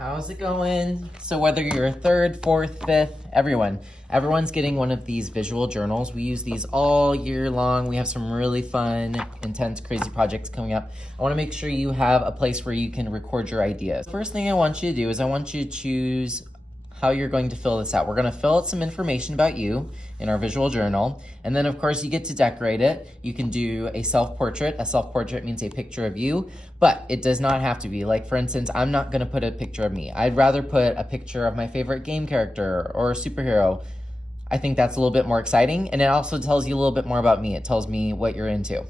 How's it going? So whether you're third, fourth, fifth, everyone's getting one of these visual journals. We use these all year long. We have some really fun, intense, crazy projects coming up. I want to make sure you have a place where you can record your ideas. First thing I want you to do is I want you to choose how you're going to fill this out. We're going to fill out some information about you in our visual journal, and then of course you get to decorate it. You can do a self-portrait. A self-portrait means a picture of you, but it does not have to be. Like for instance, I'm not going to put a picture of me. I'd rather put a picture of my favorite game character or a superhero. I think that's a little bit more exciting, and it also tells you a little bit more about me. It tells me what you're into.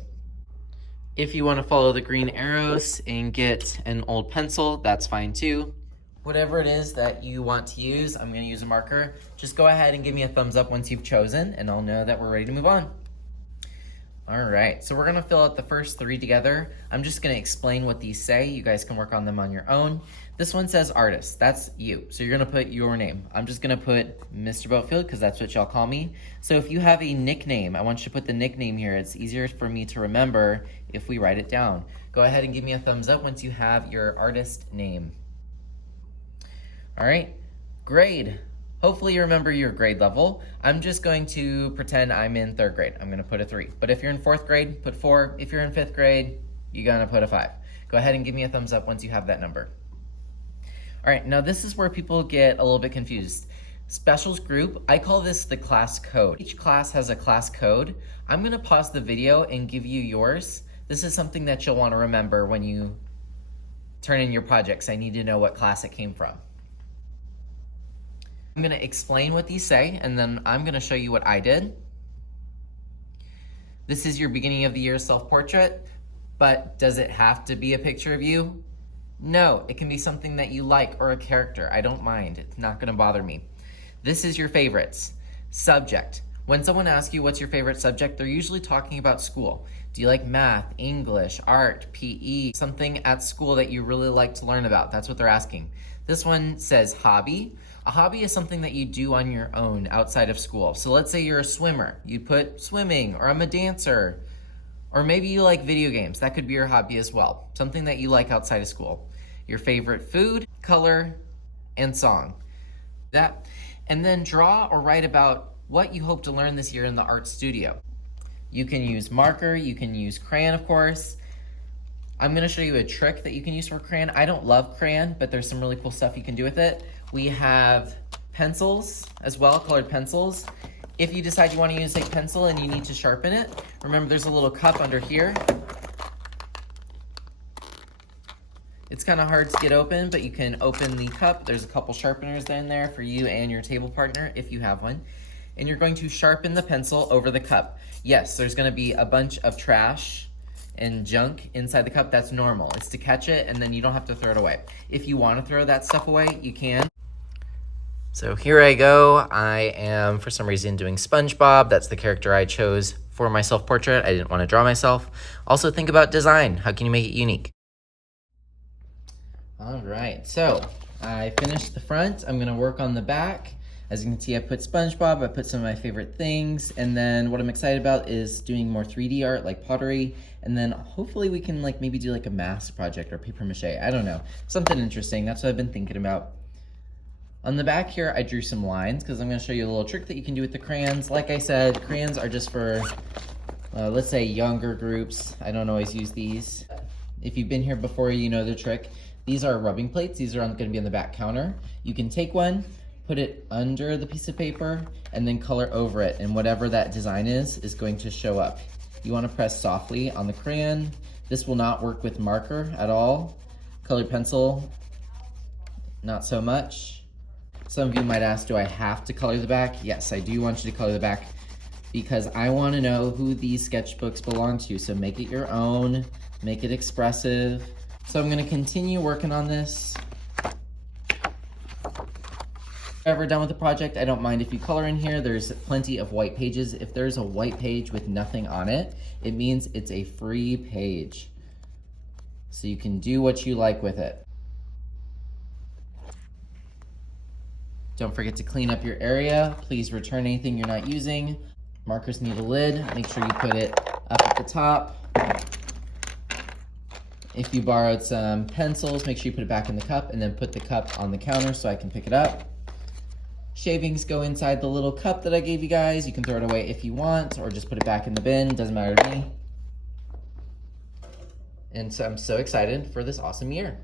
If you want to follow the green arrows and get an old pencil, that's fine too. Whatever it is that you want to use, I'm going to use a marker. Just go ahead and give me a thumbs up once you've chosen, and I'll know that we're ready to move on. All right, so we're going to fill out the first three together. I'm just going to explain what these say. You guys can work on them on your own. This one says artist. That's you. So you're going to put your name. I'm just going to put Mr. Boatfield because that's what y'all call me. So if you have a nickname, I want you to put the nickname here. It's easier for me to remember if we write it down. Go ahead and give me a thumbs up once you have your artist name. All right, grade. Hopefully you remember your grade level. I'm just going to pretend I'm in third grade. I'm gonna put a 3. But if you're in fourth grade, put 4. If you're in fifth grade, you're gonna put a 5. Go ahead and give me a thumbs up once you have that number. All right, now this is where people get a little bit confused. Specials group, I call this the class code. Each class has a class code. I'm gonna pause the video and give you yours. This is something that you'll wanna remember when you turn in your projects. I need to know what class it came from. I'm going to explain what these say, and then I'm going to show you what I did. This is your beginning of the year self-portrait, but does it have to be a picture of you? No, it can be something that you like or a character. I don't mind. It's not going to bother me. This is your favorites. Subject. When someone asks you what's your favorite subject, they're usually talking about school. Do you like math, English, art, PE, something at school that you really like to learn about? That's what they're asking. This one says hobby. A hobby is something that you do on your own outside of school. So let's say you're a swimmer. You put swimming, or I'm a dancer, or maybe you like video games. That could be your hobby as well. Something that you like outside of school. Your favorite food, color, and song. That, and then draw or write about what you hope to learn this year in the art studio. You can use marker, you can use crayon, of course. I'm gonna show you a trick that you can use for crayon. I don't love crayon, but there's some really cool stuff you can do with it. We have pencils as well, colored pencils. If you decide you want to use a pencil and you need to sharpen it, remember there's a little cup under here. It's kind of hard to get open, but you can open the cup. There's a couple sharpeners in there for you and your table partner if you have one. And you're going to sharpen the pencil over the cup. Yes, there's going to be a bunch of trash and junk inside the cup. That's normal. It's to catch it, and then you don't have to throw it away. If you want to throw that stuff away, you can. So here I go. I am, for some reason, doing SpongeBob. That's the character I chose for my self-portrait. I didn't want to draw myself. Also, think about design. How can you make it unique? All right, so I finished the front. I'm gonna work on the back. As you can see, I put SpongeBob, I put some of my favorite things, and then what I'm excited about is doing more 3D art, like pottery, and then hopefully we can maybe do a mask project or paper mache. I don't know, something interesting. That's what I've been thinking about. On the back here, I drew some lines because I'm going to show you a little trick that you can do with the crayons. Like I said, crayons are just for, let's say, younger groups. I don't always use these. If you've been here before, you know the trick. These are rubbing plates. These are going to be on the back counter. You can take one, put it under the piece of paper, and then color over it. And whatever that design is going to show up. You want to press softly on the crayon. This will not work with marker at all. Colored pencil, not so much. Some of you might ask, do I have to color the back? Yes, I do want you to color the back because I want to know who these sketchbooks belong to. So make it your own, make it expressive. So I'm going to continue working on this. If you're ever done with the project, I don't mind if you color in here. There's plenty of white pages. If there's a white page with nothing on it, it means it's a free page. So you can do what you like with it. Don't forget to clean up your area. Please return anything you're not using. Markers need a lid. Make sure you put it up at the top. If you borrowed some pencils, make sure you put it back in the cup and then put the cup on the counter so I can pick it up. Shavings go inside the little cup that I gave you guys. You can throw it away if you want or just put it back in the bin. Doesn't matter to me. And so I'm so excited for this awesome year.